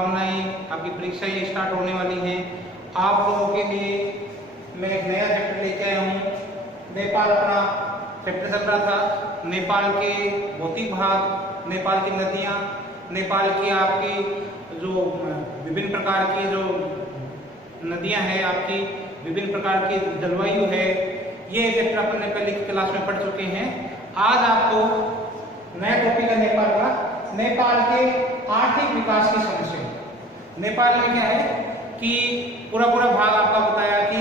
संभावनाएं, आपकी परीक्षाएं स्टार्ट होने वाली हैं। आप लोगों के लिए मैं एक नया चैप्टर लेके आया हूँ। नेपाल अपना चैप्टर चल रहा था, नेपाल के भौतिक भाग, नेपाल की नदियाँ, नेपाल की आपकी जो विभिन्न प्रकार की जो नदियाँ हैं, आपकी विभिन्न प्रकार की जलवायु है, ये चैप्टर अपन ने पहले की क्लास में पढ़ चुके हैं। आज आपको नया टॉपिक है नेपाल का, नेपाल के आर्थिक विकास की समस्या। नेपाल में क्या है कि पूरा भाग आपका बताया कि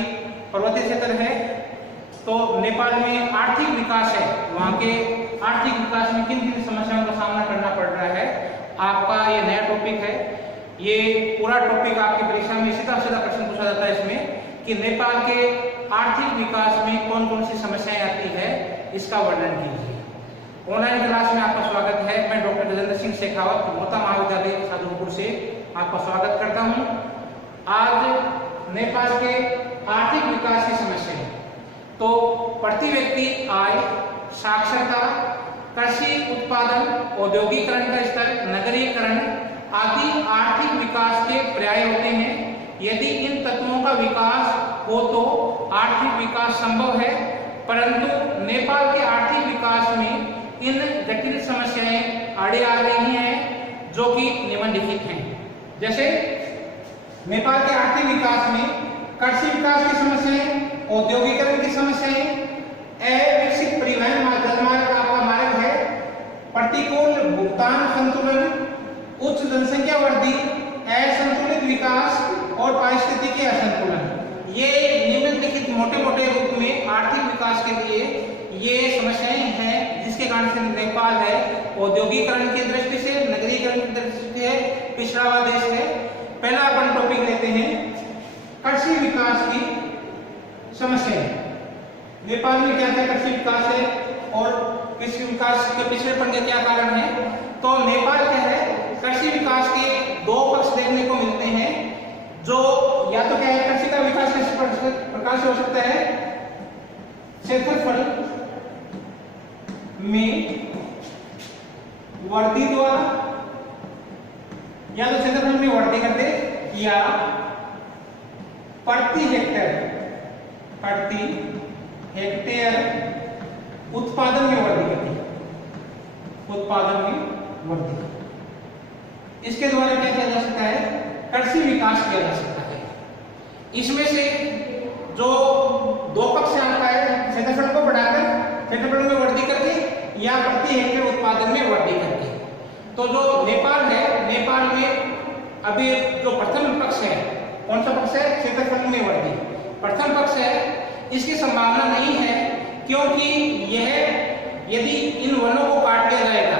पर्वतीय क्षेत्र है, तो नेपाल में आर्थिक विकास है, वहाँ के आर्थिक विकास में किन किन समस्याओं का सामना करना पड़ रहा है, आपका ये नया टॉपिक है। ये पूरा टॉपिक आपकी परीक्षा में सीधा प्रश्न पूछा जाता है इसमें कि नेपाल के आर्थिक विकास में कौन कौन सी समस्याएं आती है, इसका वर्णन कीजिए। ऑनलाइन क्लास में आपका स्वागत है। मैं डॉक्टर गजेंद्र सिंह शेखावत मोता महाविद्यालय साधुपुर से आपका स्वागत करता हूं। आज नेपाल के आर्थिक विकास की समस्या है, तो प्रति व्यक्ति आय, साक्षरता, कृषि उत्पादन, औद्योगिकरण का स्तर, नगरीकरण आदि आर्थिक विकास के पर्याय होते हैं। यदि इन तत्वों का विकास हो तो आर्थिक विकास संभव है, परंतु नेपाल के आर्थिक विकास में इन जटिल समस्याएं आड़े आ रही हैं, जो कि निम्नलिखित हैं। जैसे नेपाल के आर्थिक विकास में कृषि विकास की समस्याएं, औद्योगिकरण की समस्याएं, अविकसित परिवहन जलमार्ग आपका मार्ग है, प्रतिकूल भुगतान संतुलन, उच्च जनसंख्या वृद्धि, असंतुलित विकास और पारिस्थितिकी असंतुलन। ये निम्नलिखित मोटे रूप में आर्थिक विकास के लिए ये समस्याएं हैं, जिसके कारण से नेपाल है औद्योगिकरण की दृष्टि से, नगरीकरण की दृष्टि से पिछड़ा हुआ देश है। पहला अपन टॉपिक लेते हैं कृषि विकास की समस्याएं। नेपाल में क्या क्या कृषि विकास है और कृषि विकास के पिछड़ेपन के क्या कारण है। तो नेपाल क्या है, कृषि विकास के दो पक्ष देखने को मिलते हैं, जो या तो क्या है, कृषि का विकास किस प्रकार से हो सकता है, क्षेत्रफल में वृद्धि द्वारा, या तो क्षेत्रफल में वृद्धि करते, या प्रति हेक्टेयर उत्पादन में वृद्धि करती, उत्पादन में वृद्धि। इसके द्वारा क्या किया जा सकता है, कृषि विकास किया जा सकता है। इसमें से जो दो पक्ष आपका है, क्षेत्रफल को बढ़ाकर, क्षेत्रफल में वृद्धि करके, या प्रति हेक्टेयर उत्पादन में वृद्धि करके। तो जो नेपाल है, नेपाल में अभी जो प्रथम पक्ष है, कौन सा पक्ष है, क्षेत्रफल में वृद्धि, प्रथम पक्ष है, इसकी संभावना नहीं है, क्योंकि यह यदि इन वनों को काट दिया जाएगा,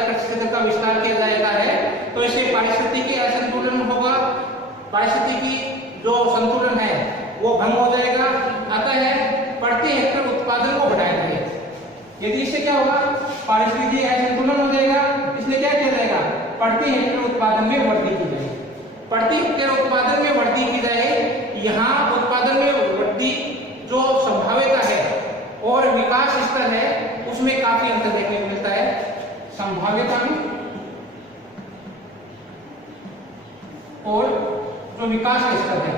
कृषि क्षेत्र का विस्तार किया जाएगा है, तो इससे पारिस्थितिकी असंतुलन होगा, पारिस्थितिकी जो संतुलन है वो भंग हो जाएगा। अतः प्रति हेक्टेयर उत्पादन को बढ़ाया जाएगा। यदि इससे क्या होगा, पारिस्थितिकी असंतुलन हो जाएगा, इसलिए क्या किया जाएगा, प्रति हेक्टेयर उत्पादन में वृद्धि की जाएगी। प्रति हेक्टेयर उत्पादन में वृद्धि की जाए, यहाँ उत्पादन में वृद्धि जो संभाव्यता है और विकास स्तर है उसमें काफी अंतर देखने को मिलता है। संभाव्यता में और जो विकास स्तर है,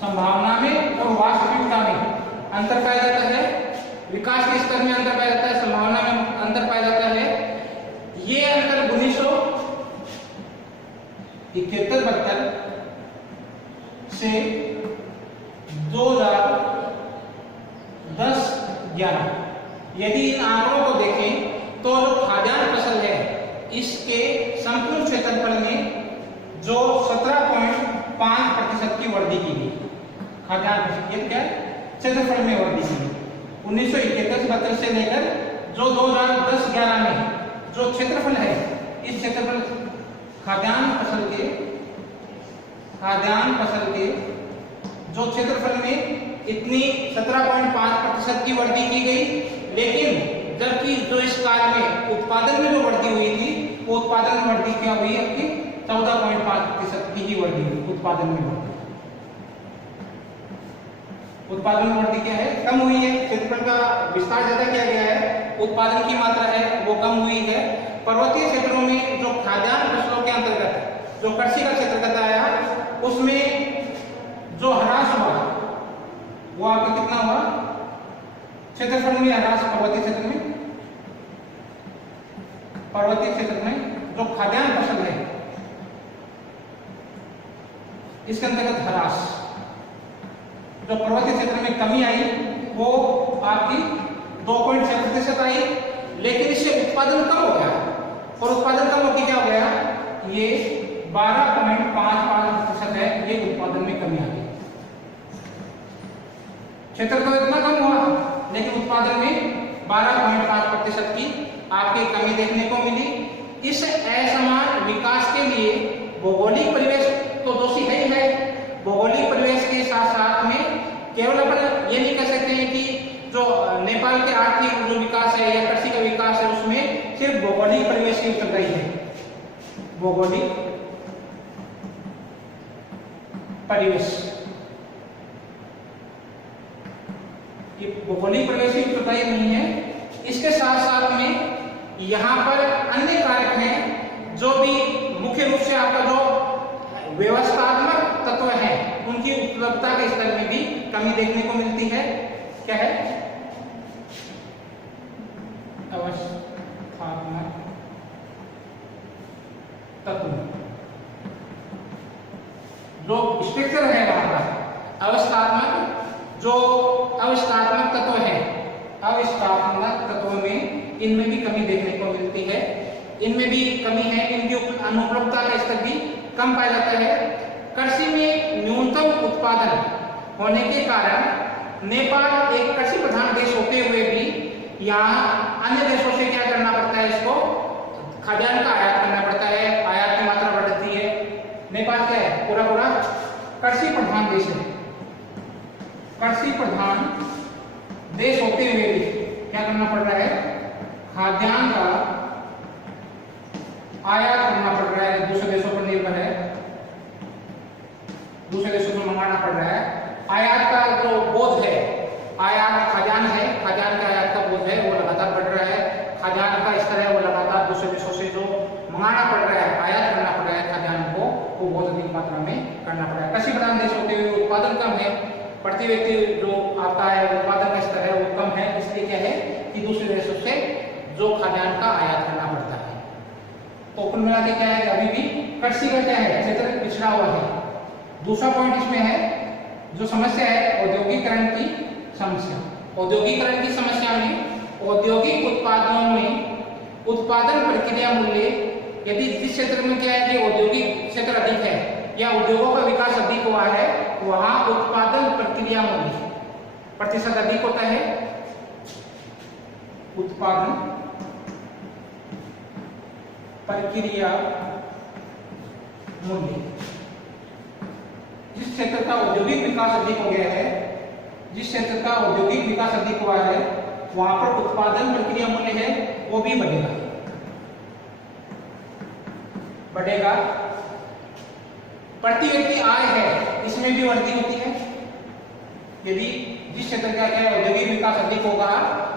संभावना में और वास्तविकता में अंतर पाया जाता है। विकास के स्तर में अंतर पाया जाता है, संभावना में अंतर पाया जाता है। ये अंतर 1971-72 से 2010-11 यदि इन आंकड़ों को देखें तो जो खाद्यान्न फसल है, इसके संपूर्ण क्षेत्रफल में जो 17.5% की वृद्धि की गई, खाद्यान्न फसल क्या क्षेत्रफल में वृद्धि की गई 1971-72 से लेकर जो 2010-11 में जो क्षेत्रफल है, इस क्षेत्रफल खाद्यान्न फसल के जो क्षेत्रफल में इतनी 17.5% की वृद्धि की गई। लेकिन जबकि जो इस काल में उत्पादन में जो वृद्धि हुई थी, वो उत्पादन में वृद्धि क्या हुई, आपकी 14.5% की ही वृद्धि हुई। उत्पादन में वृद्धि क्या है, कम हुई है। क्षेत्रफल का विस्तार ज्यादा किया गया है, उत्पादन की मात्रा है वो कम हुई है, पर्वतीय क्षेत्रों में जो खाद्यान्न फसलों के अंतर्गत जो कृषि का क्षेत्र आया, उसमें जो ह्रास हुआ वो आपका कितना हुआ क्षेत्रफल में ह्रास। पर्वतीय क्षेत्र में जो खाद्यान्न फसल है इसके अंतर्गत ह्रास, जो पर्वतीय क्षेत्र में कमी आई वो आपकी 2.6% आई, लेकिन इससे उत्पादन कम हो गया, और उत्पादन कम होकर क्या हो गया, ये 12.55% है, ये उत्पादन में कमी आ गई। क्षेत्र तो इतना कम हुआ लेकिन उत्पादन में 12.5% की आपकी कमी देखने को मिली। इस असमान विकास के लिए भौगोलिक परिवेश तो दोषी है ही है, भौगोलिक परिवेश के साथ साथ में केवल अपन ये नहीं कह सकते हैं कि जो नेपाल के आर्थिक जो विकास है या कृषि का विकास है उसमें सिर्फ भौगोलिक परिवेश की चल रही है। भौगोलिक परिवेश, ये भौगोलिक परिवेश की चौथाई नहीं है, इसके साथ साथ में यहाँ पर अन्य कारक हैं जो भी मुख्य रूप से आपका जो व्यवस्थात्मक तत्व है उनकी उपलब्धता के स्तर में भी कमी देखने को मिलती है। क्या है, अवस्थात्मक तत्व, जो स्ट्रक्चर है वहां का अवस्थात्मक तत्व है, अवस्थात्मक तत्व में इनमें भी कमी देखने को मिलती है। इनमें भी कमी है, इनकी अनुपलब्धता का स्तर भी कम पाया जाता है। कृषि में न्यूनतम उत्पादन होने के कारण नेपाल एक कृषि प्रधान देश होते हुए भी यहाँ अन्य देशों से क्या करना पड़ता है, इसको खाद्यान्न का आयात करना पड़ता है, आयात की मात्रा बढ़ती है। नेपाल क्या है, पूरा कृषि प्रधान देश है, कृषि प्रधान देश होते हुए भी क्या करना पड़ रहा है, खाद्यान्न का आयात करना पड़ रहा है, दूसरे देशों पर निर्भर है, दूसरे देशों को मंगाना पड़ रहा है। आयात का जो बोझ है, आयात खाद्यान्न है, खाद्यान्न के आयात का बोझ है वो लगातार बढ़ रहा है, खाद्यान्न का स्तर है वो लगातार दूसरे देशों से जो मंगाना पड़ रहा है, आयात करना पड़ रहा है खाद्यान्न को, वो बहुत अधिक मात्रा में करना पड़ रहा है। कृषि प्रधान देश होते हुए उत्पादन कम है, प्रति व्यक्ति जो आपका है उत्पादन का स्तर है वो कम है, इसलिए क्या है कि दूसरे देशों से जो खाद्यान्न का आयात करना पड़ता है। तो कुल मिला के क्या है, अभी भी कृषि का क्या है, क्षेत्र पिछड़ा हुआ है। दूसरा पॉइंट इसमें है, जो समस्या है औद्योगिकरण की समस्या। औद्योगिकरण की समस्या में औद्योगिक उत्पादों में उत्पादन प्रक्रिया मूल्य, यदि जिस क्षेत्र में क्या है कि औद्योगिक क्षेत्र अधिक है या उद्योगों का विकास अधिक हुआ है, वहां उत्पादन प्रक्रिया मूल्य प्रतिशत अधिक होता है। उत्पादन प्रक्रिया मूल्य, जिस क्षेत्र का औद्योगिक विकास अधिक हो गया है, जिस क्षेत्र का औद्योगिक विकास अधिक हुआ है, वहां पर उत्पादन प्रक्रिया मूल्य है वो भी बढ़ेगा। प्रति व्यक्ति आय है, इसमें भी वृद्धि होती है। यदि जिस क्षेत्र का क्या औद्योगिक विकास अधिक होगा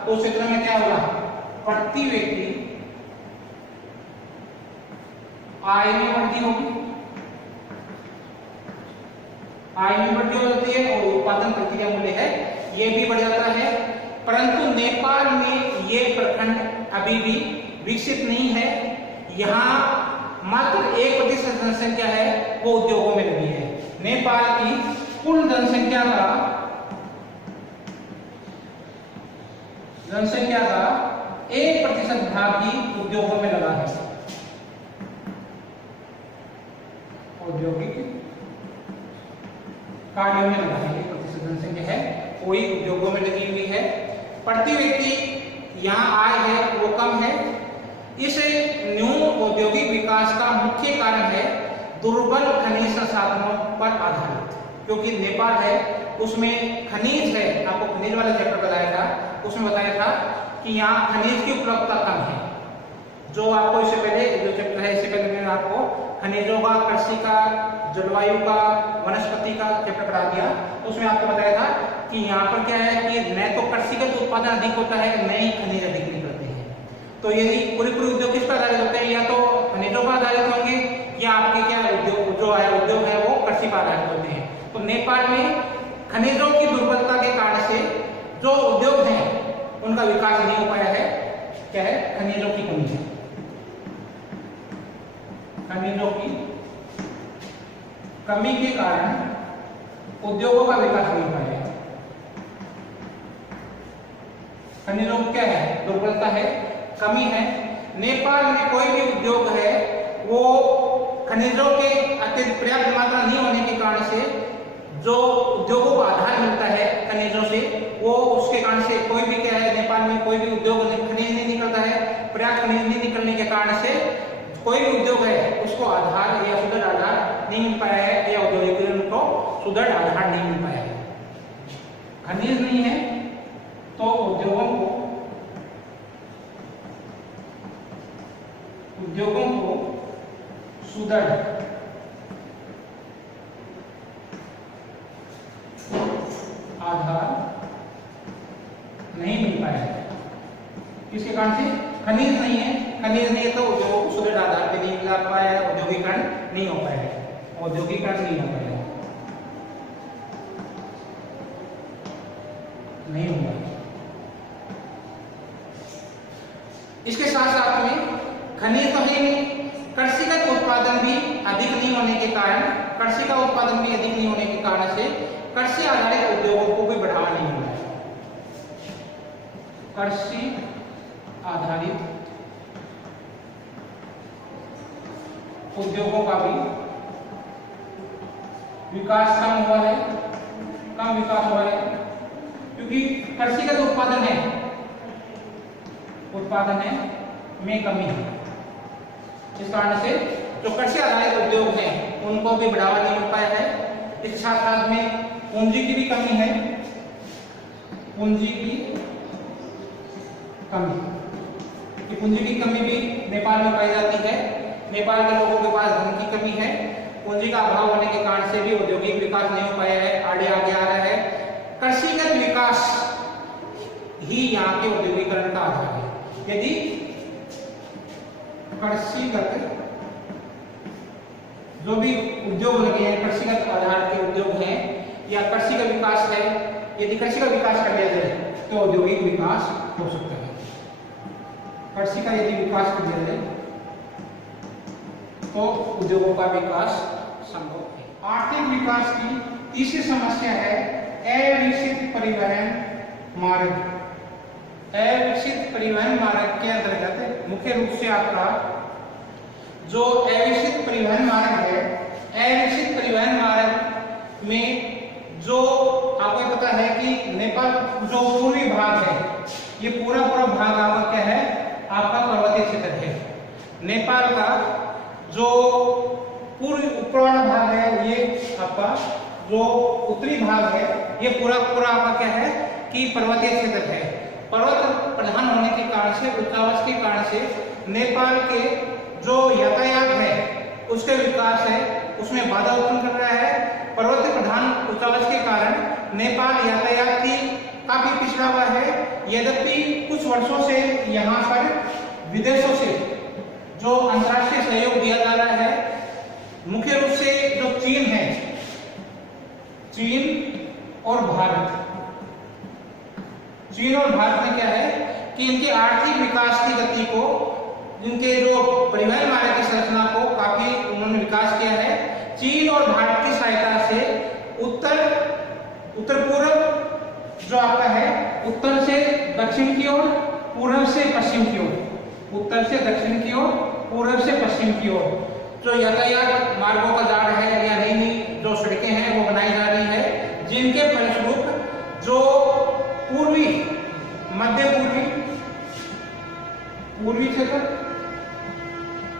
तो उस क्षेत्र में क्या होगा, प्रति व्यक्ति आय में वृद्धि होगी, आय में वृद्धि हो जाती है और उत्पादन प्रक्रिया मूल्य है ये भी बढ़ जाता है। परंतु नेपाल में ये प्रखंड अभी भी विकसित नहीं है। यहाँ मात्र 1% जनसंख्या है वो उद्योगों में लगी है। नेपाल की कुल जनसंख्या का 1% भाग ही उद्योगों में लगा है। औद्योगिक कार्यों में लगा है, 1% जनसंख्या है वही उद्योगों में लगी हुई है। प्रति व्यक्ति यहाँ आय है वो कम है। इस न्यून औद्योगिक विकास का मुख्य कारण है दुर्बल खनिज संसाधनों पर आधारित, क्योंकि नेपाल है उसमें खनिज है। आपको खनिज वाला चैप्टर बताया था, उसमें बताया था कि यहाँ खनिज की उपलब्धता कम है। जो आपको इससे पहले जो चैप्टर है, इससे पहले मैंने आपको खनिजों का, कृषि का, जलवायु का, वनस्पति का चैप्टर करा दिया। तो उसमें आपको बताया था कि यहाँ पर क्या है कि न तो कृषि का उत्पादन अधिक होता है, न ही खनिज अधिक निकलते हैं। तो यदि पूरे उद्योग किस पर आधारित होते हैं, या तो खनिजों पर आधारित होंगे या आपके क्या उद्योग उद्योग है वो कृषि पर आधारित होते हैं। तो नेपाल में खनिजों की दुर्बलता के कारण से जो उद्योग हैं उनका विकास नहीं हो पाया है। क्या है? खनिजों की कमी है। खनिजों की कमी के कारण उद्योगों का विकास नहीं हो पाया है। खनिजों की क्या है? दुर्बलता है, कमी है। नेपाल में कोई भी उद्योग है वो खनिजों के अत्यधिक पर्याप्त मात्रा नहीं होने के कारण से जो उद्योगों को आधार मिलता है खनिजों से, वो उसके कारण से कोई भी क्या है, नेपाल में कोई भी उद्योग खनिज नहीं निकलता है। पर्याप्त खनिज नहीं निकलने के कारण से कोई भी उद्योग है उसको आधार या सुदृढ़ आधार नहीं मिल पाया है, या औद्योगिकीकरण को सुदृढ़ आधार नहीं मिल पाया है। खनिज नहीं है तो उद्योगों को सुदृढ़ आधार नहीं मिल पाया है। किसके कारण से? खनिज नहीं है। खनिज नहीं है तो उद्योगों को सुदृढ़ आधार पे नहीं मिला पाया है, औद्योगिकरण नहीं हो पाया है। औद्योगिकरण नहीं हो पाया है, नहीं हुआ। इसके साथ साथ में खनिज तो है नहीं, कृषिगत उत्पादन भी अधिक नहीं होने के कारण, कृषि का उत्पादन भी अधिक नहीं होने के कारण से कृषि आधारित उद्योगों को भी बढ़ावा नहीं मिला है। कृषि आधारित उद्योगों का भी विकास कम हुआ है, कम विकास हुआ है, क्योंकि कृषिगत उत्पादन है में कमी है। इस कारण से जो कृषि आधारित उद्योग हैं उनको भी बढ़ावा नहीं मिल पाया है। इसके साथ साथ में पूंजी की भी कमी है, पूंजी की कमी, पूंजी की कमी भी नेपाल में पाई जाती है। नेपाल के लोगों के पास धन की कमी है, पूंजी का अभाव होने के कारण से भी औद्योगिक विकास नहीं हो पाया है, आगे आ रहा है। कृषिगत विकास ही यहाँ के औद्योगिकरण का आधार है। यदि कृषिगत जो भी उद्योग लगे हैं, कृषिगत आधार के उद्योग हैं या कृषि का विकास है, यदि कृषि का विकास कर लिया जाए तो औद्योगिक विकास हो सकता है। कृषि का यदि विकास कर दिया जाए तो उद्योगों का विकास संभव है। आर्थिक विकास की तीसरी समस्या है अविकसित परिवहन मार्ग। अविकसित परिवहन मार्ग के अंतर्गत मुख्य रूप से आपका जो अविकसित परिवहन मार्ग है, अविकसित परिवहन मार्ग में जो आपको पता है कि नेपाल जो पूर्वी भाग है, ये पूरा भाग आपका क्या है, आपका पर्वतीय क्षेत्र है। नेपाल का जो पूर्वी ऊपर वाला भाग है, ये आपका जो उत्तरी भाग है, ये पूरा आपका क्या है कि पर्वतीय क्षेत्र है। पर्वत प्रधान होने के कारण से, उच्चावच के कारण से नेपाल के जो यातायात है उसके विकास है उसमें बाधा उत्पन्न कर रहा है। पर्वत प्रधान उच्चावच के कारण नेपाल यातायात की काफी पिछड़ा हुआ है। यद्यपि कुछ वर्षों से यहाँ पर विदेशों से जो अंतर्राष्ट्रीय सहयोग दिया जा रहा है, मुख्य रूप से जो चीन है, चीन और भारत में क्या है कि इनके आर्थिक विकास की गति को, इनके जो परिवहन मार्ग की संरचना को काफी उन्होंने विकास किया है। चीन और भारत की सहायता से उत्तर पूर्व जो आपका है, उत्तर से दक्षिण की ओर, पूर्व से पश्चिम की ओर, उत्तर से दक्षिण की ओर, पूर्व से पश्चिम की ओर जो यातायात मार्गों का जाल है या नई नई जो सड़कें हैं वो बनाई जा रही है, जिनके फलस्वरूप जो पूर्वी, मध्य पूर्वी क्षेत्र,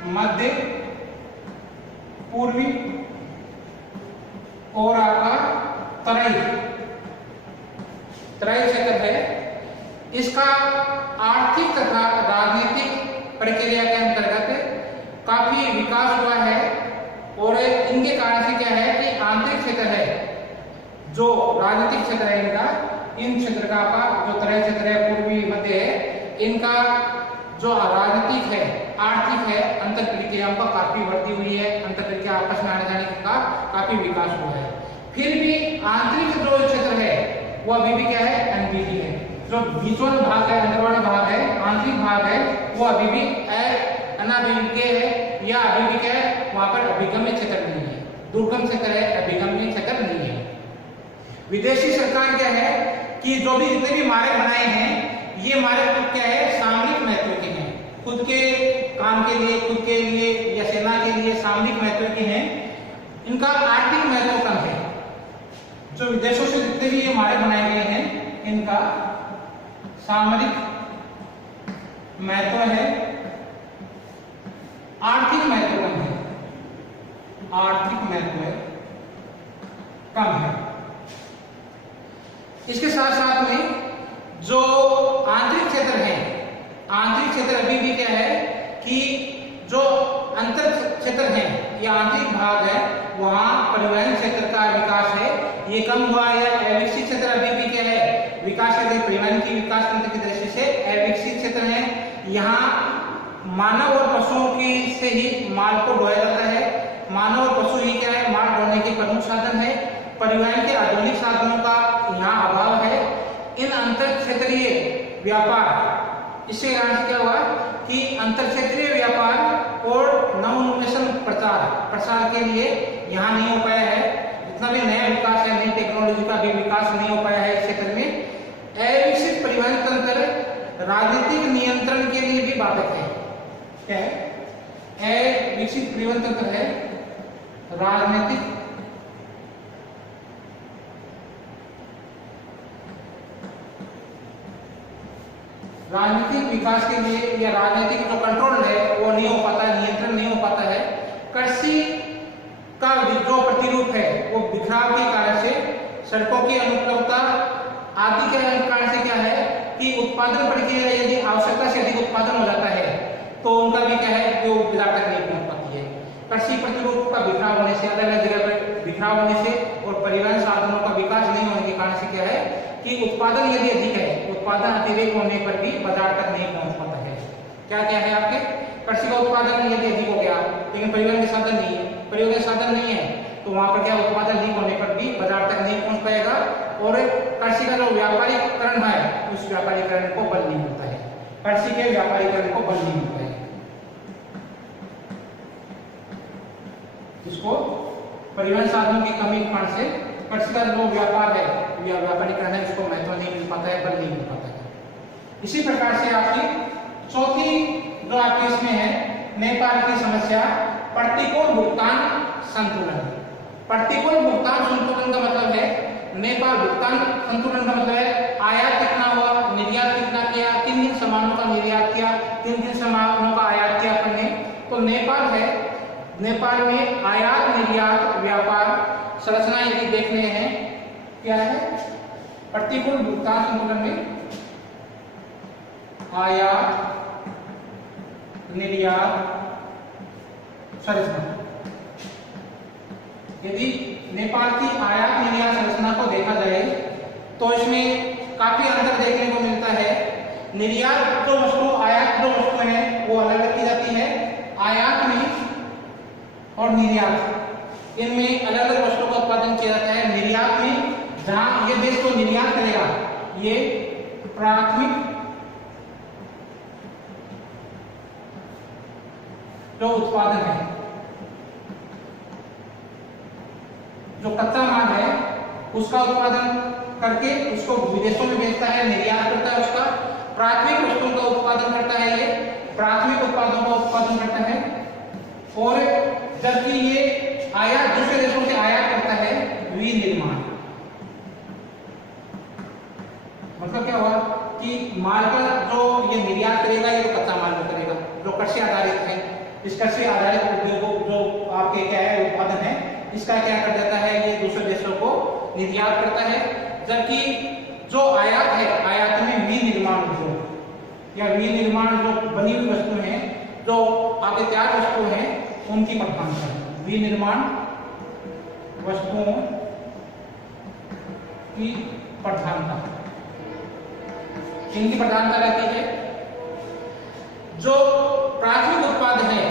मध्य पूर्वी और आपका तराई क्षेत्र है, इसका आर्थिक तथा राजनीतिक प्रक्रिया के अंतर्गत काफी विकास हुआ है। और इनके कारण से क्या है कि आंतरिक क्षेत्र है, जो राजनीतिक क्षेत्र है इनका, इन क्षेत्र का जो तराई क्षेत्र है, पूर्वी मध्य है, इनका जो राजनीतिक है, आर्थिक है, अंतर प्रक्रियाओं का काफी वृद्धि हुई है, अंतर प्रक्रिया आपस में आने जाने का काफी विकास हुआ है। फिर भी आंतरिक जो क्षेत्र है वो अभी भी क्या है, एनबीटी है। जो विजुअल भाग है, अंतर्वाणी भाग है, आंतरिक भाग है, वो अभी भी अनाभिमुख्य है या अभी भी क्या है, वहां पर अभिगम्य क्षेत्र नहीं है, दुर्गम क्षेत्र है, अभिगम्य क्षेत्र नहीं है। विदेशी सरकार क्या है कि जो भी जितने भी मार्ग बनाए हैं, ये मार्ग क्या है, सामरिक महत्व के हैं, खुद के काम के लिए, खुद के लिए या सेना के लिए सामरिक महत्व के हैं, इनका आर्थिक महत्व कम है। जो विदेशों से जितने भी ये मार्ग बनाए गए हैं, इनका सामरिक महत्व है, आर्थिक महत्व कम है, आर्थिक महत्व कम है। इसके साथ साथ में जो आंतरिक क्षेत्र है, आंतरिक क्षेत्र अभी भी क्या है कि जो अंतर क्षेत्र है या आंतरिक भाग है, वहां परिवहन क्षेत्र का विकास है, ये कम हुआ है। अविकसित क्षेत्र अभी भी क्या है, विकास के परिवहन की विकास तंत्र की दृष्टि से अविकसित क्षेत्र है। यहाँ मानव और पशुओं की से ही माल को ढोया जाता है, मानव और पशु ही क्या है, माल ढोने के प्रमुख साधन है। परिवहन के आधुनिक साधनों का यहाँ अभाव है। इन अंतर क्षेत्रीय व्यापार, इससे कारण से क्या हुआ कि अंतर क्षेत्रीय व्यापार और नवोन्मेषण प्रसार के लिए यहाँ नहीं हो पाया है। जितना भी नया विकास है, नई टेक्नोलॉजी का भी विकास नहीं हो पाया है इस क्षेत्र में। अविकसित परिवहन तंत्र राजनीतिक नियंत्रण के लिए भी बाधक है। क्या है? अविकसित परिवहन तंत्र है राजनीतिक विकास के लिए या राजनीतिक जो कंट्रोल है वो नहीं हो पाता है, नियंत्रण नहीं हो पाता है। कृषि का जो प्रतिरूप है वो बिखराव के कारण से, सड़कों की अनुपलब्धता आदि के कारण से क्या है कि उत्पादन प्रक्रिया यदि आवश्यकता से अधिक उत्पादन हो जाता है तो उनका भी क्या है जो बाजार तक नहीं पहुंच पाती है। कृषि प्रतिरूप का बिखराव होने से, अलग अलग जगह पर बिखराव होने से और परिवहन साधनों का विकास नहीं होने के कारण से क्या है कि उत्पादन यदि अधिक है, उत्पादन अतिरेक होने पर भी बाजार तक नहीं पहुंच पाता है। क्या क्या है आपके, कृषि का उत्पादन यदि अधिक हो गया लेकिन परिवहन के साधन नहीं है, परिवहन के साधन नहीं है तो वहां पर क्या उत्पादन अधिक होने पर भी बाजार तक नहीं पहुंच पाएगा और कृषि का जो व्यापारीकरण है उस व्यापारीकरण को बल नहीं मिलता है, कृषि के व्यापारीकरण को बल नहीं मिलता है। इसको परिवहन साधनों की कमी के कारण से कृषि का जो व्यापार है या व्यापारीकरण है उसको महत्व नहीं मिल पाता है, बल नहीं मिल पाता है। इसी प्रकार से आपकी चौथी जो आपकी इसमें है नेपाल की समस्या, प्रतिकूल भुगतान संतुलन। प्रतिकूल भुगतान संतुलन का मतलब है, नेपाल भुगतान संतुलन का मतलब है आयात कितना हुआ, निर्यात कितना किया, किन किन सामानों का निर्यात किया, किन किन सामानों का आयात किया आपने। तो नेपाल है, नेपाल में आयात निर्यात व्यापार संरचना यदि देखने हैं क्या है, प्रतिकूल भुगतान संतुलन में आयात निर्यात संरचना, यदि नेपाल की आयात निर्यात संरचना को देखा जाए तो इसमें काफी अंतर देखने को मिलता है। निर्यात जो वस्तु, आयात जो वस्तु है वो अलग अलग की जाती है, आयात में और निर्यात इनमें अलग अलग वस्तुओं का उत्पादन किया जाता है। निर्यात में जहां ये देश को निर्यात करेगा ये प्राथमिक जो उत्पादन है, जो कच्चा माल है उसका उत्पादन करके उसको विदेशों में बेचता है, निर्यात करता है, उसका प्राथमिक वस्तुओं का उत्पादन करता है, ये प्राथमिक उत्पादों का उत्पादन करता है। और जबकि ये आयात दूसरे देशों से आयात करता है विनिर्माण। मतलब क्या हुआ कि माल का जो ये निर्यात करेगा ये तो कच्चा माल में करेगा जो कृषि आधारित है, इस कृषि आधारित उद्योगों जो आपके क्या है उत्पादन है इसका क्या कर देता है, ये दूसरे देशों को निर्यात करता है। जबकि जो आयात है, आयात में विनिर्माण उद्योग या विनिर्माण जो बनी हुई वस्तु है, जो आपके तैयार वस्तु है उनकी प्रधानता है। विनिर्माण वस्तुओं की प्रधानता, इनकी प्रधानता रहती है। जो प्राथमिक उत्पाद है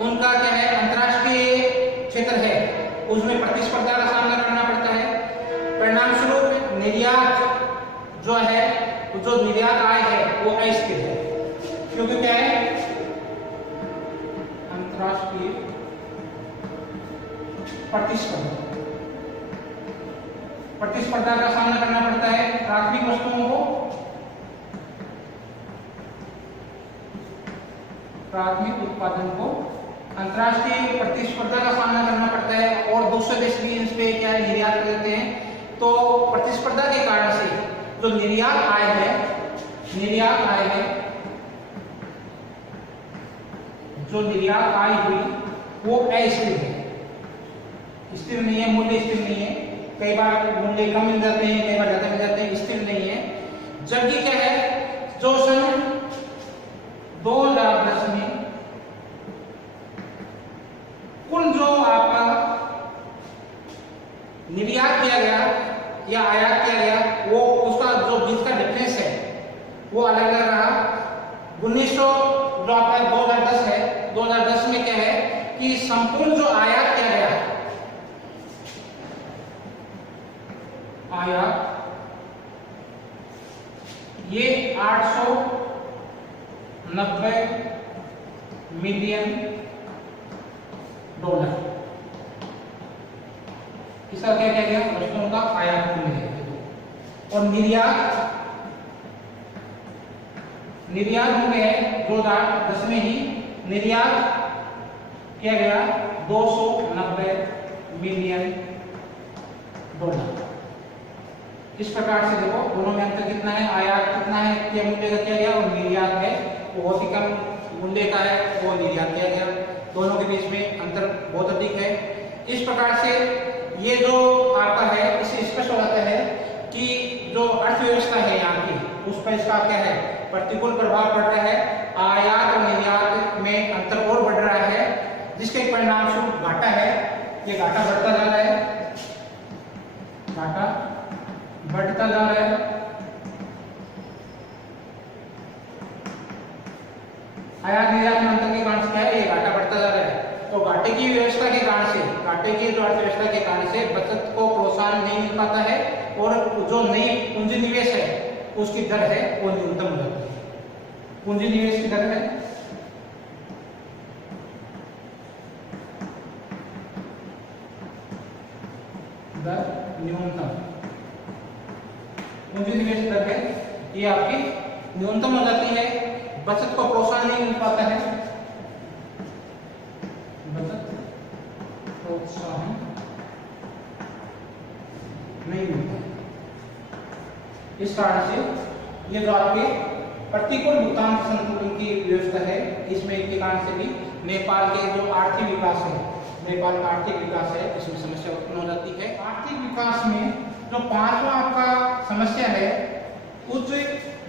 उनका क्या है, अंतर्राष्ट्रीय क्षेत्र है, उसमें प्रतिस्पर्धा का सामना करना पड़ता है। परिणाम स्वरूप निर्यात जो है, जो निर्यात आय है वो अस्थिर है, क्योंकि क्या है, अंतर्राष्ट्रीय प्रतिस्पर्धा का सामना करना पड़ता है। प्राथमिक वस्तुओं को, प्राथमिक उत्पादन को अंतर्राष्ट्रीय प्रतिस्पर्धा का सामना करना पड़ता है, और दूसरे देश भी इस पे क्या है, निर्यात कर देते हैं। तो प्रतिस्पर्धा के कारण से जो निर्यात आय है, जो निर्यात आय हुई वो अस्थिर है, स्थिर नहीं है, मूल्य स्थिर नहीं है। कई बार मूल्य कम मिल जाते हैं, कई बार ज्यादा मिल जाते हैं, स्थिर नहीं है। जबकि क्या है, जो सन 2010 में कुल जो आपका निर्यात किया गया या आयात किया गया, वो उसका जो बीच का डिफरेंस है वो अलग अलग रहा। 1900 जो आपका 2010 है, 2010 में क्या है कि संपूर्ण जो आयात किया गया, आयात ये 890 मिलियन डॉलर, इसका क्या किया गया, वस्तुओं का आयात मूल्य है। और निर्यात मूल्य है 2010 में ही निर्यात किया गया 290 मिलियन डॉलर। इस प्रकार से देखो दोनों में अंतर कितना है, आयात कितना है, क्या मूल्य का किया गया, और निर्यात है वो बहुत ही कम मूल्य का है, वो निर्यात किया गया। दोनों के बीच में अंतर बहुत अधिक है। इस प्रकार से ये जो आपका है, इससे स्पष्ट हो जाता है कि जो अर्थव्यवस्था है यहाँ की, उस पर इसका क्या है, प्रतिकूल प्रभाव पड़ रहा है। आयात और निर्यात में अंतर और बढ़ रहा है, जिसके परिणाम स्वरूप घाटा है, ये घाटा बढ़ता जा रहा है, घाटा बढ़ता जा रहा है। आयात निर्यात में अंतर के कारण से क्या है, ये घाटा बढ़ता जा रहा है। तो घाटे की व्यवस्था के कारण से, घाटे की जो अर्थव्यवस्था के कारण से बचत को प्रोत्साहन नहीं मिल पाता है, और जो नई पूंजी निवेश है उसकी दर है वो न्यूनतम हो जाती है। पूंजी निवेश की दर है न्यूनतम, पूंजी निवेश दर है ये आपकी न्यूनतम हो जाती है, बचत को प्रोत्साहन नहीं मिल पाता है, बचत प्रोत्साहन नहीं मिलता। इस कारण से ये जो आपके प्रतिकूल भुगतान संतुलन की व्यवस्था है, इसमें के कारण से भी नेपाल के जो आर्थिक विकास है, नेपाल का आर्थिक विकास है, इसमें समस्या उत्पन्न हो जाती है। आर्थिक विकास में जो पांचवा आपका समस्या है, उच्च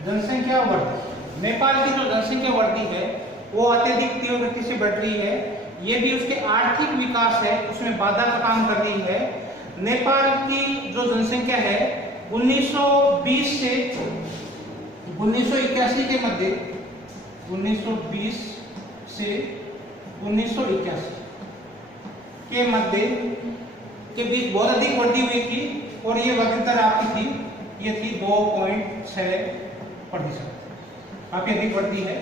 जनसंख्या वृद्धि। नेपाल की जो जनसंख्या वृद्धि है वो अत्यधिक तीव्र गति से बढ़ रही है, ये भी उसके आर्थिक विकास है उसमें बाधा का काम कर रही है। नेपाल की जो जनसंख्या है 1920 से 1981 के मध्य, 1920 से 1981 के मध्य के बीच बहुत अधिक वृद्धि हुई थी, और ये वृद्धि दर आपकी थी, ये थी 2.6%, काफी अधिक वृद्धि है।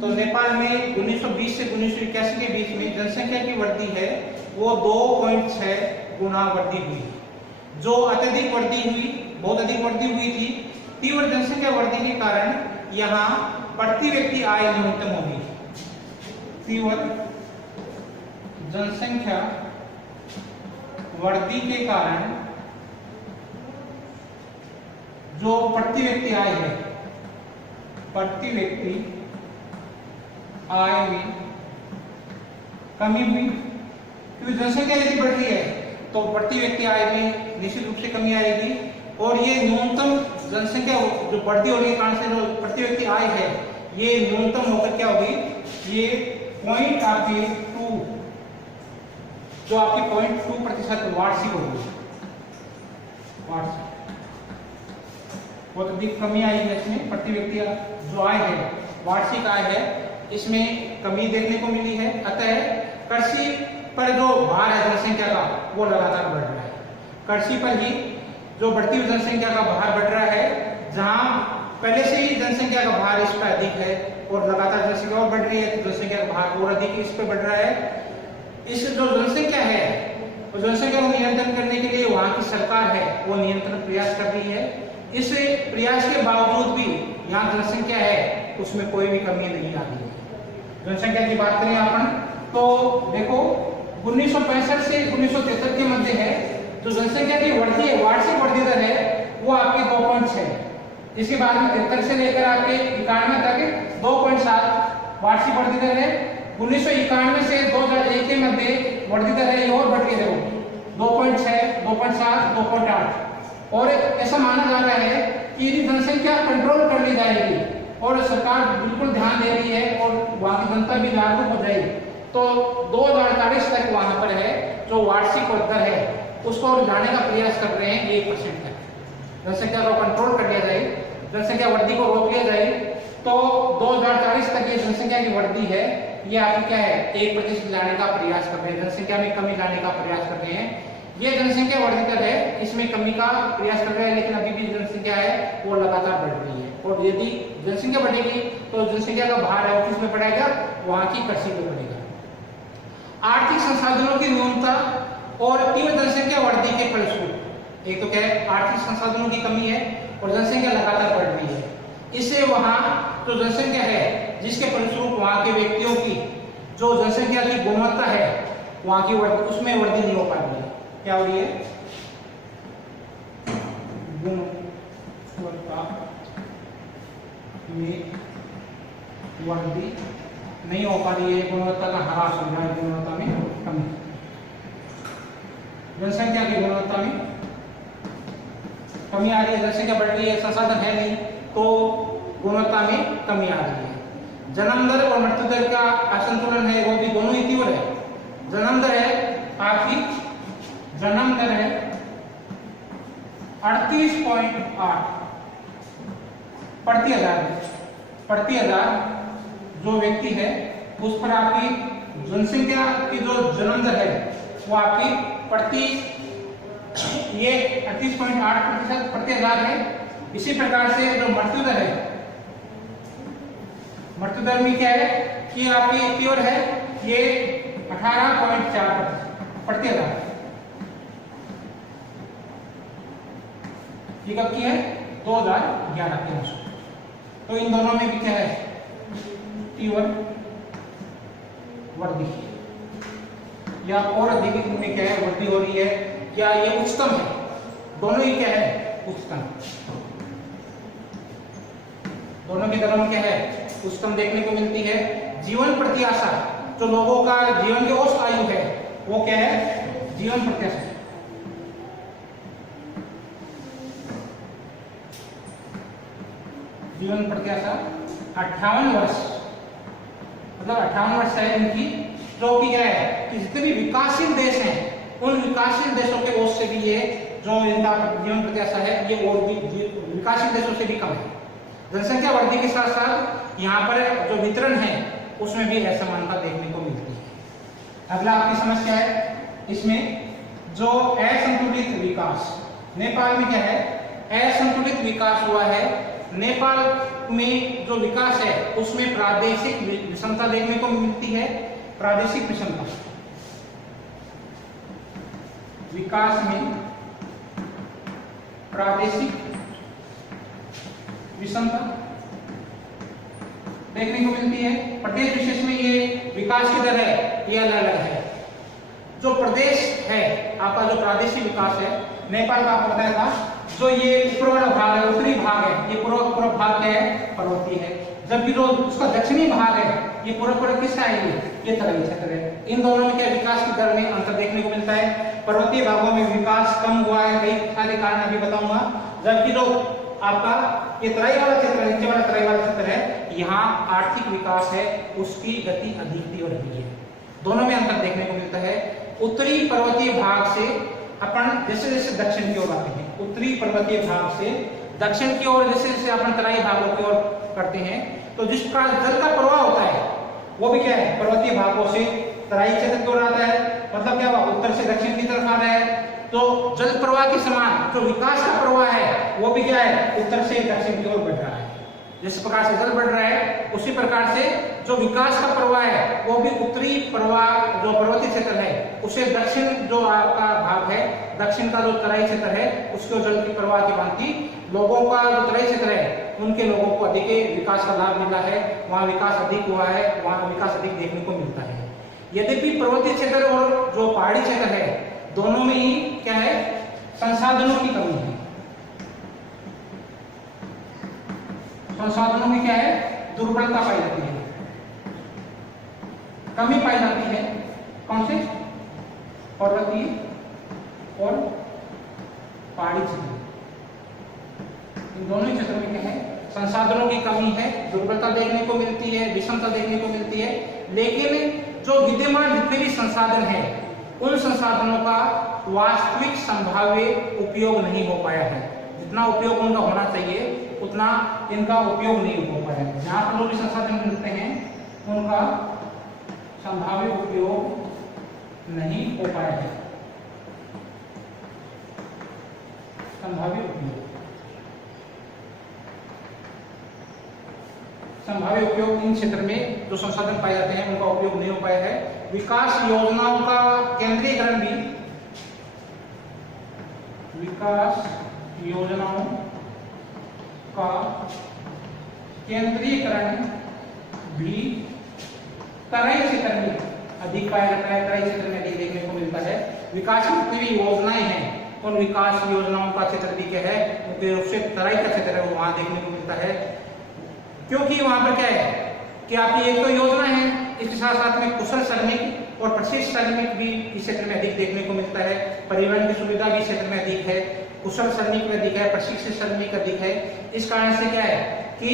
तो नेपाल में 1920 से 1981 के बीच में जनसंख्या की वृद्धि है वो 2.6 गुना वृद्धि हुई। जो अत्यधिक वृद्धि हुई, बहुत अधिक वृद्धि हुई थी, तीव्र जनसंख्या वृद्धि के कारण यहाँ प्रति व्यक्ति आय न्यूनतम होगी। तीव्र जनसंख्या वृद्धि के कारण जो प्रति व्यक्ति आय है, प्रति व्यक्ति आय में कमी हुई, क्योंकि जनसंख्या यदि बढ़ रही है तो प्रति व्यक्ति आय में निश्चित रूप से कमी आएगी, और ये न्यूनतम जनसंख्या जो बढ़ती होने के कारण से जो प्रति व्यक्ति आय है ये न्यूनतम होकर क्या होगी, ये 0.2 जो आपकी 0.2% वार्षिक होगी, वार्षिक बहुत अधिक कमी आएगी इसमें। प्रति व्यक्ति जो आय है, वार्षिक आय है इसमें कमी देखने को मिली है। अतः कृषि पर जो भार है जनसंख्या का वो लगातार बढ़ रहा है। कृषि पर ही जो बढ़ती हुई जनसंख्या का भार बढ़ रहा है, जहां पहले से ही जनसंख्या का भार इस पर अधिक है और लगातार जनसंख्या और बढ़ रही है तो जनसंख्या का भार और अधिक इस पर बढ़ रहा है। इस जो जनसंख्या है तो जनसंख्या को नियंत्रण करने के लिए वहां की सरकार है वो नियंत्रण प्रयास कर रही है। इस प्रयास के बावजूद भी यहाँ जनसंख्या है उसमें कोई भी कमी नहीं आ रही है। जनसंख्या की बात करें अपन तो देखो 1965 से 1973 के मध्य है जो जनसंख्या की वृद्धि है, वार्षिक वृद्धि दर है वो आपकी 2.6। इसके बाद में 73 से लेकर आपके 91 तक 2.7 वार्षिक वृद्धि दर है। 1991 से 2001 के मध्य वृद्धि दर है ये और बढ़ के देखो 2.6, 2.7, 2.8। और ऐसा माना जा रहा है कि यदि जनसंख्या कंट्रोल कर ली जाएगी और सरकार बिल्कुल ध्यान दे रही है और वहां की जनता भी जागरूक हो जाएगी तो 2040 तक वहां पर है जो वार्षिक दर है उसको लाने का प्रयास कर रहे हैं 1% तक। जनसंख्या को कंट्रोल कर लिया जाए, जनसंख्या वृद्धि को रोक लिया जाए तो 2040 तक ये जनसंख्या की वृद्धि है ये आपकी क्या है 1% लाने का प्रयास कर रहे हैं, जनसंख्या में कमी लाने का प्रयास कर रहे हैं। ये जनसंख्या वृद्धि दर है इसमें कमी का प्रयास कर रहे हैं लेकिन अभी भी जनसंख्या है वो लगातार बढ़ रही है और यदि जनसंख्या बढ़ेगी तो जनसंख्या का भार है किस में पड़ेगा, वहां की कृषि में पड़ेगा। आर्थिक संसाधनों की न्यूनता और तीव्र जनसंख्या वृद्धि के फलस्वरूप एक तो क्या है आर्थिक संसाधनों की कमी है और जनसंख्या लगातार बढ़ रही है। इससे वहां जो जनसंख्या है जिसके फलस्वरूप वहां के व्यक्तियों की जो जनसंख्या की गुणवत्ता है वहां की उसमें वृद्धि नहीं हो पा रही है। क्या हो रही है गुणवत्ता में वृद्धि नहीं हो पा रही है, गुणवत्ता का ह्रास हो रहा है, गुणवत्ता में कमी, जनसंख्या की गुणवत्ता में कमी आ रही है, जनसंख्या बढ़ रही है, संसाधन है नहीं तो गुणवत्ता में कमी आ रही है। जन्म दर और मृत्यु दर का असंतुलन है वो भी दोनों ही तीव्र है। जन्म दर है आपकी जन्म दर है 38.8 प्रति हजार जो व्यक्ति है उस पर आपकी जनसंख्या की जो जन्म दर है वो आपकी प्रति ये 38.8% प्रति हजार है। इसी प्रकार से जो मृत्यु दर है, मृत्यु दर में क्या है कि आपकी तीव्र है ये 18.4% प्रति हजार। ये कब की है 2011 के अनुसार। तो इन दोनों में भी क्या है तीव्र वृद्धि या और अधिक में क्या है वृद्धि हो रही है या ये उच्चतम है, दोनों ही क्या है उच्चतम, दोनों की दरों में क्या है उच्चतम देखने को मिलती है। जीवन प्रत्याशा जो लोगों का जीवन की औसत आयु है वो क्या है जीवन प्रत्याशा, जीवन प्रत्याशा 58 वर्ष, मतलब 58 वर्ष है इनकी, जो कि क्या है कि जितने भी विकासशील देश हैं उन विकासशील देशों के औसत से भी ये जो इनका जीवन प्रत्याशा है ये और भी विकासशील देशों से भी कम है। जनसंख्या वृद्धि के साथ साथ यहाँ पर जो वितरण है उसमें भी असमानता देखने को मिलती है। अगला आपकी समस्या है इसमें जो असंतुलित विकास, नेपाल में क्या है असंतुलित विकास हुआ है। नेपाल में जो विकास है उसमें प्रादेशिक विषमता देखने को मिलती है। प्रादेशिक विषमता, विकास में प्रादेशिक विषमता देखने को मिलती है। प्रदेश विशेष में ये विकास की दर है ये अलग अलग है। जो प्रदेश है आपका जो प्रादेशिक विकास है नेपाल का आपको बताया था जो ये ऊपर वाला भाग है उत्तरी भाग है ये पूर्व भाग क्या है पर्वतीय है, जबकि जो उसका दक्षिणी भाग है ये पूर्व किसका है ये तराई क्षेत्र है। इन दोनों में क्या विकास की दर में अंतर देखने को मिलता है। पर्वतीय भागों में विकास कम हुआ है, कई सारे कारण अभी बताऊंगा, जबकि जो आपका ये तराई वाला क्षेत्र है, नीचे वाला तराई वाला क्षेत्र है, यहाँ आर्थिक विकास है उसकी गति अधिक तीव्र रही है। दोनों में अंतर देखने को मिलता है। उत्तरी पर्वतीय भाग से अपन जैसे जैसे दक्षिण की ओर आते हैं, उत्तरी पर्वतीय भाग से दक्षिण की ओर जैसे जैसे अपन तराई भागों की ओर करते हैं तो जिस प्रकार जल का प्रवाह होता है वो भी क्या है, पर्वतीय भागों से तराई क्षेत्र की ओर आता है। मतलब क्या हुआ, उत्तर से दक्षिण की तरफ आ रहा है। तो जल प्रवाह के समान जो विकास का प्रवाह है वो भी क्या है, उत्तर से दक्षिण की ओर बढ़ रहा है। जिस प्रकार से जल बढ़ रहा है उसी प्रकार से जो विकास का प्रवाह है वो भी उत्तरी प्रवाह जो पर्वतीय क्षेत्र है उसे दक्षिण जो आपका भाग है, दक्षिण का जो तराई क्षेत्र है उसके जल की प्रवाह की भांति लोगों का जो तराई क्षेत्र है उनके लोगों को अधिक विकास का लाभ मिला है, वहाँ विकास अधिक हुआ है, वहाँ विकास अधिक देखने को मिलता है। यद्यपि पर्वतीय क्षेत्र और जो पहाड़ी क्षेत्र है दोनों में ही क्या है, संसाधनों की कमी है। संसाधनों में क्या है, दुर्बलता पाई जाती है, कमी पाई जाती है। कौन से, पर्वतीय और पहाड़ी क्षेत्र, इन दोनों ही क्षेत्रों में क्या है, संसाधनों की कमी है, दुर्बलता देखने को मिलती है, विषमता देखने को मिलती है। लेकिन जो विद्यमान जितने भी संसाधन है उन संसाधनों का वास्तविक संभाव्य उपयोग नहीं हो पाया है। जितना उपयोग उनका होना चाहिए उतना इनका उपयोग नहीं हो पाया है। जहां पर जो भी संसाधन मिलते हैं उनका संभाव्य उपयोग नहीं हो पाया है। संभाव्य उपयोग, संभाव्य उपयोग इन क्षेत्र में जो संसाधन पाए जाते हैं उनका उपयोग नहीं हो पाया है। विकास योजनाओं का केंद्रीकरण भी, विकास योजनाओं का केंद्रीकरण भी तराई क्षेत्र में अधिक पाया जाता है, तराई क्षेत्र में अधिक देखने को मिलता है। विकास की जितनी भी योजनाएं हैं उन विकास योजनाओं का क्षेत्र भी क्या है, मुख्य रूप से तराई का क्षेत्र है, वो वहां देखने को मिलता है। क्योंकि वहां पर क्या है कि आपकी एक तो योजना है, इसके साथ साथ में कुशल श्रमिक और प्रशिक्षित श्रमिक भी इस क्षेत्र में अधिक देखने को मिलता है। परिवहन की सुविधा भी इस क्षेत्र में अधिक है, कुशल श्रमिक में अधिक है, प्रशिक्षित श्रमिक अधिक है। इस कारण से क्या है कि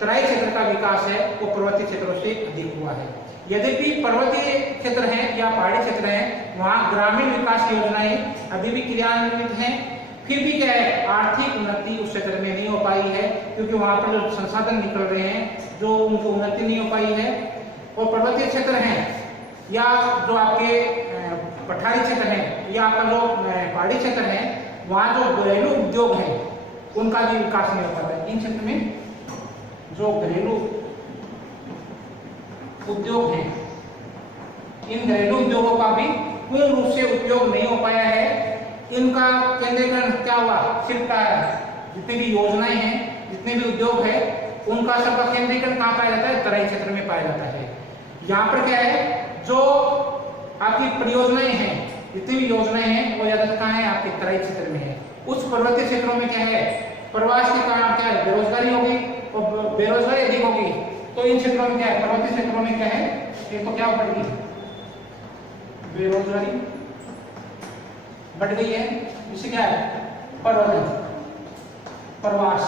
तराई क्षेत्र का विकास है वो पर्वतीय क्षेत्रों से अधिक हुआ है। यद्यपि पर्वतीय क्षेत्र है या पहाड़ी क्षेत्र है वहां ग्रामीण विकास योजनाएं अभी भी क्रियान्वित हैं, फिर भी क्या है, आर्थिक उन्नति उस क्षेत्र में नहीं हो पाई है, क्योंकि वहां पर जो संसाधन निकल रहे हैं जो उनको उन्नति नहीं हो पाई है। और पर्वतीय क्षेत्र है या जो आपके पठारी क्षेत्र है या आपका जो पहाड़ी क्षेत्र है वहां जो घरेलू उद्योग है उनका भी विकास नहीं हो पाता है। इन क्षेत्र में जो घरेलू उद्योग है, इन घरेलू उद्योगों का भी पूर्ण रूप से उपयोग नहीं हो पाया है। इनका केंद्रीकरण क्या हुआ, सिर्फ जितनी भी योजनाएं हैं, जितने भी उद्योग है उनका सबका केंद्रीकरण कहाँ पाया जाता है, तराई क्षेत्र में पाया जाता है। यहाँ पर क्या है, जो आपकी परियोजनाएं हैं, जितनी भी योजनाएं हैं वो ज्यादातर कहाँ है, आपके तराई क्षेत्र में है। उस पर्वतीय क्षेत्रों में क्या है, प्रवास के कारण क्या है, बेरोजगारी होगी और बेरोजगारी अधिक होगी। तो इन क्षेत्रों में क्या है, पर्वतीय क्षेत्रों में क्या है, एक तो क्या बढ़ गई, बेरोजगारी बढ़ गई है, इससे क्या है, पर्वतन, प्रवास,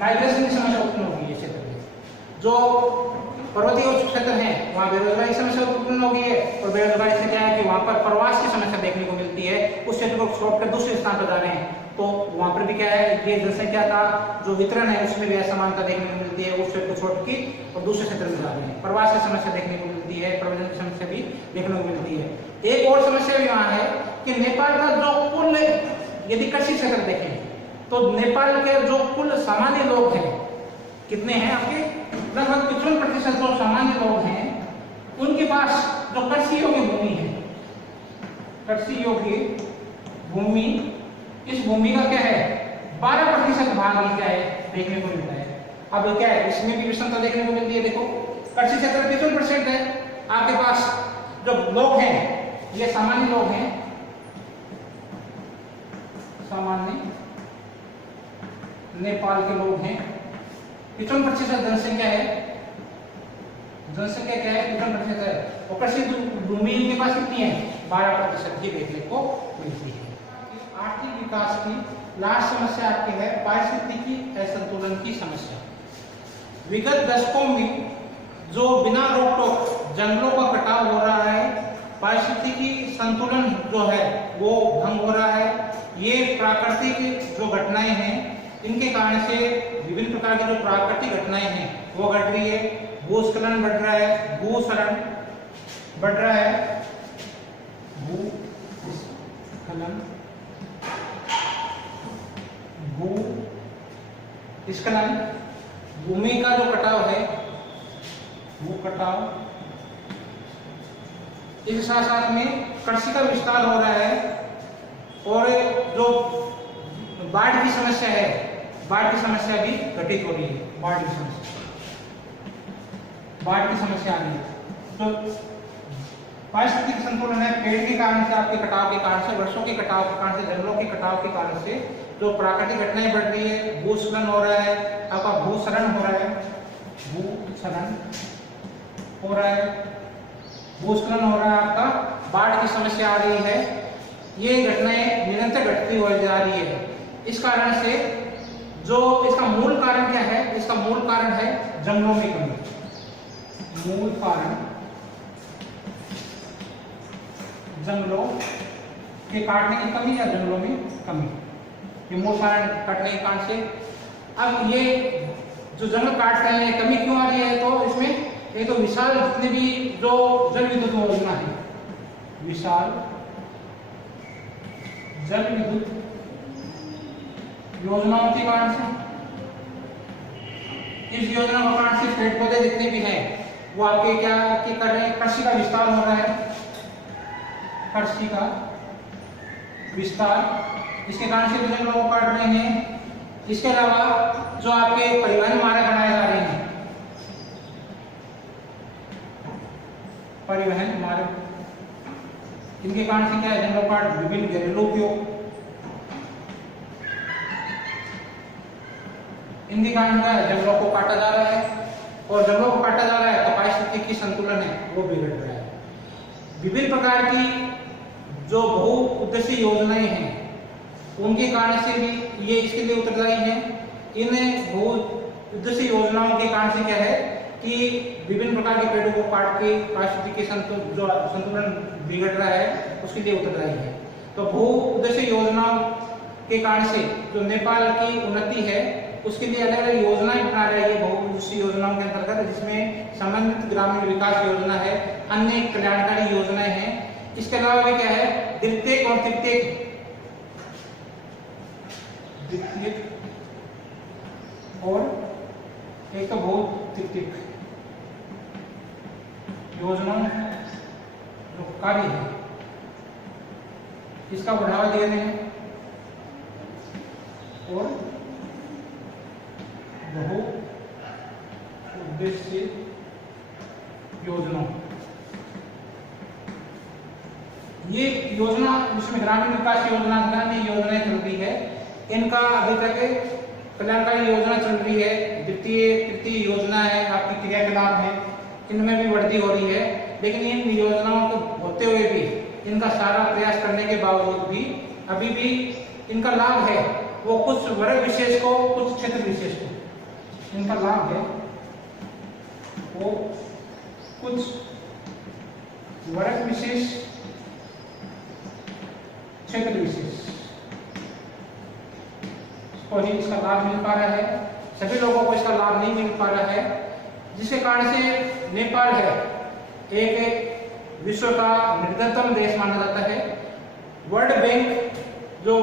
माइग्रेशन की समस्या उत्पन्न होगी। ये क्षेत्र में जो पर्वतीय क्षेत्र है वहाँ बेरोजगारी की समस्या उत्पन्न होगी है, और बेरोजगारी से क्या है कि वहाँ पर प्रवास की समस्या देखने को मिलती है। उस क्षेत्र को छोड़कर दूसरे स्थान पर जा रहे हैं तो वहाँ पर भी क्या है, ये जनसंख्या का जो वितरण है उसमें भी असमानता देखने को मिलती है। उस क्षेत्र को छोड़ के और दूसरे क्षेत्र में जा रहे हैं, प्रवास की समस्या देखने को मिलती है, प्रबंधन की समस्या भी देखने को मिलती है। एक और समस्या भी वहाँ है कि नेपाल का जो कुल, यदि कृषि क्षेत्र देखें तो नेपाल के जो कुल सामान्य लोग हैं कितने हैं, आपके लगभग 55% जो सामान्य लोग हैं उनके पास जो कृषि योग्य भूमि है, कृषि योग्य भूमि, इस भूमि का क्या है, 12% भाग ही क्या है देखने को मिलता है। अब क्या है, इसमें भी विषमता देखने को मिलती है। देखो कृषि क्षेत्र 55% है, आपके पास जो लोग हैं ये सामान्य लोग हैं, सामान्य नेपाल के लोग हैं। 55% जनसंख्या है, जनसंख्या क्या है, 55% है, और कृषि भूमि इनके पास कितनी है, 12% की देखने को मिलती है। आर्थिक विकास की लास्ट समस्या आपकी है पारिस्थितिकी असंतुलन की समस्या। विगत दशकों में जो बिना रोक टोक जंगलों का कटाव हो रहा है, पारिस्थितिकी संतुलन जो है वो भंग हो रहा है। ये प्राकृतिक जो घटनाएं हैं इनके कारण से विभिन्न प्रकार की जो प्राकृतिक घटनाएं हैं वो घट रही है। भूस्खलन बढ़ रहा है, भूस्खलन बढ़ रहा है, भूस्खलन, भूस्खलन, भूमि का जो कटाव है, भू कटाव, इसके साथ साथ में कृषि का विस्तार हो रहा है और जो बाढ़ की समस्या है, बाढ़ की समस्या भी घटित हो रही है, बाढ़ की समस्या आ रही है। तो पारिस्थितिक संतुलन है, पेड़ के कारण से, आपके कटाव के कारण से, वर्षों के कटाव के कारण से, जंगलों के कटाव के कारण से जो प्राकृतिक घटनाएं बढ़ रही है, भूस्खलन हो रहा है, आपका भूस्खलन हो रहा है, भूस्खलन हो रहा है, भूस्खलन हो रहा है, आपका बाढ़ की समस्या आ रही है, ये घटनाएं निरंतर घटती हो जा रही है। इस कारण से जो इसका मूल कारण क्या है, इसका मूल कारण है जंगलों में कमी, मूल कारण जंगलों के काटने की कमी या जंगलों में कमी, ये मूल कारण काटने के कारण से। अब ये जो जंगल काट रहे हैं, कमी क्यों आ रही है, तो इसमें ये तो विशाल जितने भी जो जल विद्युत योजना है, विशाल जल विद्युत योजनाओं के कारण से, इस योजना के कारण से पेड़ पौधे जितने भी हैं वो आपके क्या कर रहे हैं, कृषि का विस्तार हो रहा है, कृषि का विस्तार, इसके कारण से जंगलों को काट रहे हैं। इसके अलावा जो आपके परिवहन मार्ग बनाए जा रहे हैं, परिवहन मार्ग, इनके कारण से क्या है, जंगलों का विभिन्न घरेलू उपयोग, इनके कारण क्या है, जंगलों को काटा जा रहा है, और जंगलों को काटा जा रहा है तो पारिस्थितिकी संतुलन है वो बिगड़ रहा है। विभिन्न प्रकार की जो बहु उद्देशीय योजनाएं हैं उनके कारण से भी ये इसके लिए उत्तरदायी हैं। इन बहु उद्देशीय योजनाओं के कारण से क्या है कि विभिन्न प्रकार के पेड़ों को काट के पारिस्थितिकी संतुलन बिगड़ रहा है, उसके लिए उत्तरदायी है। तो बहु उद्देशीय योजनाओं के कारण से जो नेपाल की उन्नति है उसके लिए अलग अलग योजनाएं बना रही है बहु उद्देशीय योजनाओं के अंतर्गत, जिसमें समन्वित ग्रामीण विकास योजना है, अन्य कल्याणकारी योजनाएं हैं। इसके अलावा भी क्या है, द्वितीयक और तृतीयक और एक तो बहुत तृतीयक योजनाओं जो कार्य है इसका बढ़ावा दे रहे हैं, और बहु उद्देश्य योजना, ये योजना जिसमें ग्रामीण विकास योजना, अन्य योजनाएं चल रही है, इनका अभी तक कल्याणकारी योजना चल रही है, द्वितीय तृतीय योजना है, आपकी क्रियाकलाप है, इनमें भी वृद्धि हो रही है। लेकिन इन योजनाओं को होते हुए भी, इनका सारा प्रयास करने के बावजूद भी अभी भी इनका लाभ है वो कुछ वर्ग विशेष को, कुछ क्षेत्र विशेष को इनका लाभ है वो कुछ वर्ग विशेष, क्षेत्र विशेष को ही इसका लाभ मिल पा रहा है, सभी लोगों को इसका लाभ नहीं मिल पा रहा है, जिसके कारण से नेपाल है एक विश्व का निर्धनतम देश माना जाता है। वर्ल्ड बैंक जो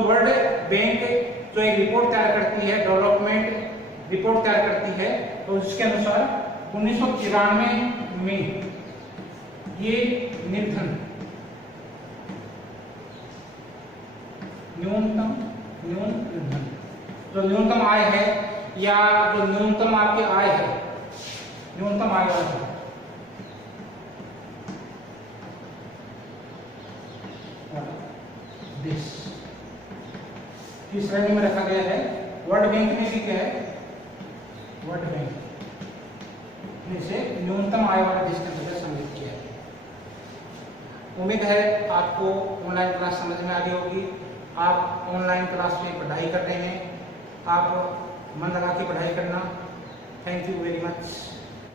एक रिपोर्ट तैयार करती है, डेवलपमेंट रिपोर्ट तैयार करती है, तो उसके अनुसार 1993 में ये निर्धन न्यूनतम जो न्यूनतम आय है या जो न्यूनतम आपकी आय है, न्यूनतम आय वाला देश की श्रेणी में रखा गया है। वर्ल्ड बैंक ने भी क्या है, वर्ल्ड बैंक ने इसे न्यूनतम आय वाले देश के अंतर्गत सम्मिलित किया है। उम्मीद है आपको ऑनलाइन क्लास समझ में आ रही होगी। आप ऑनलाइन क्लास में पढ़ाई कर रहे हैं, आप मन लगा के पढ़ाई करना। Thank you very much.